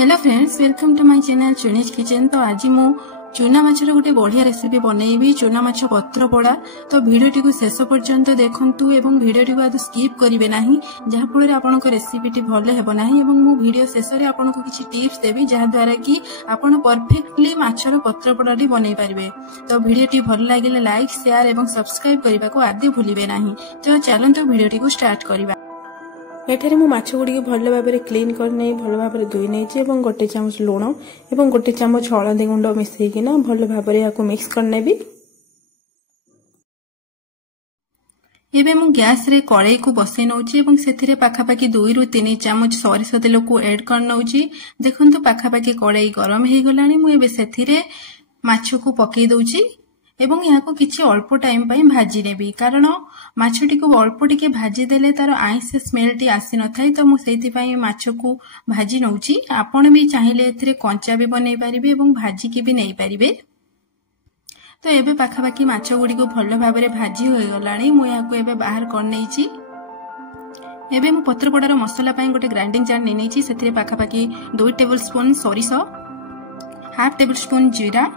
Hello friends, welcome to my channel चुनीज kitchen. तो आज मु चूना माछर गोटे बढ़िया रेसिपी बनैबी, चूना माछ पत्र पोड़ा। तो वीडियोटी को शेष पर्यंत देखंतु एवं वीडियोटी को स्किप करिवे नाही, जहा फଳରେ आपनको रेसिपीटी भले हेबो नाही। एवं मु वीडियो शेष रे आपनको किछि टिप्स देबी जहा द्वारा कि आपण परफेक्टली माछर पत्र पोड़ाटी बनै परिबे। तो वीडियोटी भल लागिले लाइक शेयर एवं सब्सक्राइब करबा को आदि भूलिबे नाही। तो चलंतु वीडियोटी को स्टार्ट करिबा। एठारे मु माछ गुडी भल भाबरे क्लीन करने भल भाबरे धोई नेछि एवं गोटे चामच लूण एवं गोटे चामच हळदी गुंड मिसेकिना भल भाबरे याको मिक्स करनेबी। एबे मु गैस रे कड़ाई को बसै नउछि एवं सेथिरे पाखापाखि 2 रु 3 चामच सरिष तेल को ऐड कर नउछि। देखंतु पाखापाखि कड़ाई गरम हे गलानी। मु एबे सेथिरे माछ को पकै दउछि एवं यहाँ को किछि अल्प टाइम पई भाजी नेबी, कारण माछटी को अल्प टिके भाजी देले तार आइस स्मेल टी आसी न थाई। तो मु सेति पई माछ को भाजी नउछि। आपण भी चाहिले एथिरे कंचा भी बनै परिबे एवं भाजी के भी नै परिबे। तो एबे पाखापाखि माछ गुडी को भल भाबरे भाजी होय गलानी। मु यहाँ को एबे बाहर कर नैछि। एबे मु पत्र पोडार मसला पई गोटे ग्राइंडिंग जार नै नैछि। सेथिरे पाखापाखि 2 टेबलस्पून सरिष, हाफ टेबलस्पून जीरा,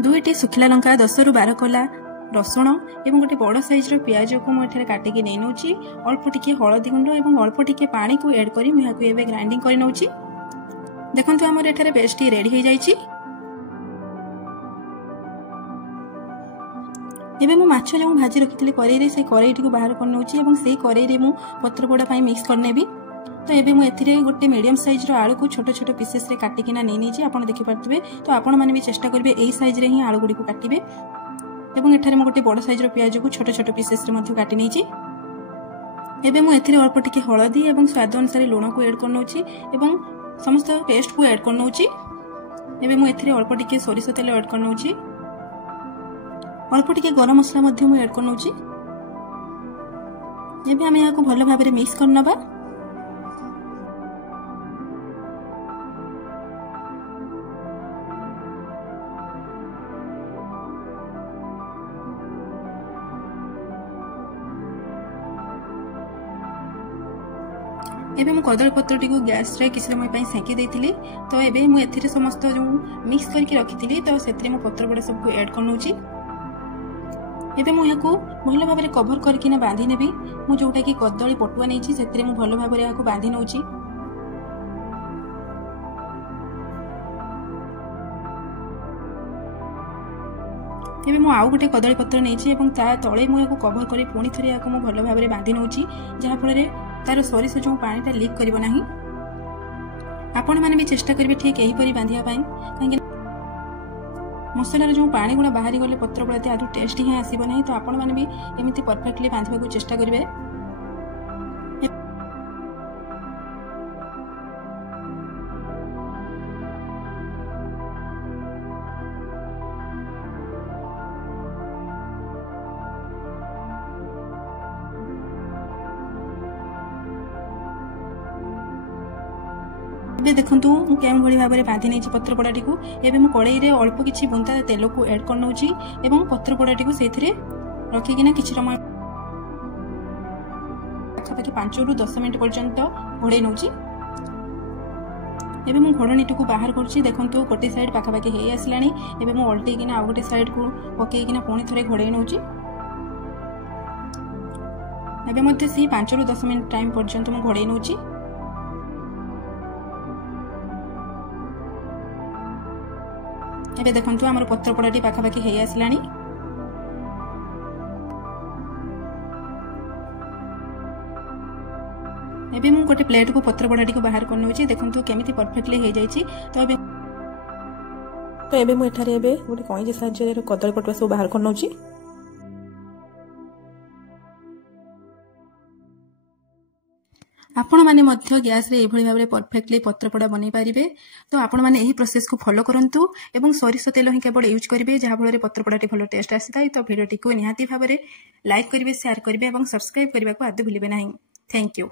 2टी सुखिला लंका, 10 रु 12 कोला रसुण एवं गोटे बड़ साइज रो प्याज को मु एठारे काटिकी नै नउछि। अल्प टिके हळदी गुंड एवं अल्प टिके पानी को ऐड करी मु याको एबे ग्राइंडिंग करि नउछि। देखंतु हमर एठारे पेस्ट रेडी हो जाइछि। एबे मु माछ जो भाजी रखितली करेई रे से करेईटी को बाहर कर नउछि एवं सेई करेई रे मु पत्र पोड़ा पई मिक्स करनेबी। तो एबे मु एथिरे गोटे मीडियम साइज रो आलू को छोट छोट पीसेस रे काटिकिना नै नैछि। आपण देखि पारतबे। तो आपण माने भी चेष्टा करबे एई साइज रे ही आलू गुडी को काटिबे। एवं एठारे मु गोटे बड़ साइज रो प्याज को छोट छोट पीसेस रे मध्ये काटि नैछि। एबे मु एथिरे अल्प टिके हळदी एवं स्वाद अनुसार लूण को ऐड कर नउछि एवं समस्त पेस्ट को ऐड कर नउछि। एबे मु एथिरे अल्प टिके सरिष तेल ऐड कर नउछि। अल्प टिके गरम मसला मध्ये मु ऐड कर नउछि। एबे हम याको भलो भाबरे मिक्स करनबा। एबे मु कदली पत्रटी को गैस रे किछ समय पई सेकी देइथिली। तो एबे मु एथिरे समस्त जो मिक्स करके रखिथिली तो सेथिरे मु पत्र पोड़ा सब को ऐड कर नउछि। एबे मु याको भलो भाबरे कवर करके ना बांधी नेबी। मु जोटा कि कदली पटुआ नैछि सेथिरे मु भलो भाबरे याको बांधी नउछि। एबे मु आउ गोटे कदली पत्र नैछि एवं ता तळे मु याको कवर करी पुणी थरे याको मु भलो भाबरे बांधी नउछि, जहा फଳରେ तार सरिष जो पानीटा लीक करिवो नाही। आपण माने भी चेष्टा करिवे ठीक एही परी बांधिया पई, काहे मसलार जो पानी गुड़ा बाहरी गले पत्र पोड़ाते आदु टेस्ट ही आसीबो नाही। तो आपण माने भी एमिति परफेक्टली बांधिबा को चेष्टा करिवे। एबे देखंतु मु केम भली भाबरे बांधी नैछि पत्र पोड़ाटी को। एबे मु कड़ाई रे अल्प किछि बुंदा तेल को ऐड कर नउछि एवं पत्र पोड़ाटी को सेथिरे रखि किना किछि समय पाखापाखि 5 रु 10 मिनिट पर्यंत घोड़ै नउछि। एबे मु घोड़नीटी को बाहर करछि। देखंतु गोटे साइड पाखापाखि हे आसलानी। एबे मु उल्टी किना आ गोटे साइड को पकै किना पुणी थरे घोड़ै नउछि। एबे मध्ये सी 5 रु 10 मिनिट टाइम पर्यंत मु घोड़ै नउछि। एबे देखंतु हमर पत्र पोड़ाटी पाखापाखि हे आसलानी। एबे मु गोटे प्लेट को पत्र पोड़ाटी को बाहर कर नउछि। देखंतु केमिति परफेक्टली हे जाइछि। तो एबे मु एठारे एबे गोटे कइजे साहाय्य रे कदली पटुआ सब बाहर कर नउछि। आपण माने मध्य गैस रे एभली भाबरे परफेक्टली पत्र पोड़ा बनै परिबे। तो आपण माने एही प्रोसेस को फॉलो करंतु एवं सरिष तेल ही केवल यूज करिवे, जहा फଳରେ पत्र पोड़ाटी भलो टेस्ट आसीताई। तो वीडियोटी को निहाती भाबरे लाइक करिवे, शेयर करिवे एवं सब्सक्राइब करबा को आदि भूलिबे नाही। Thank you.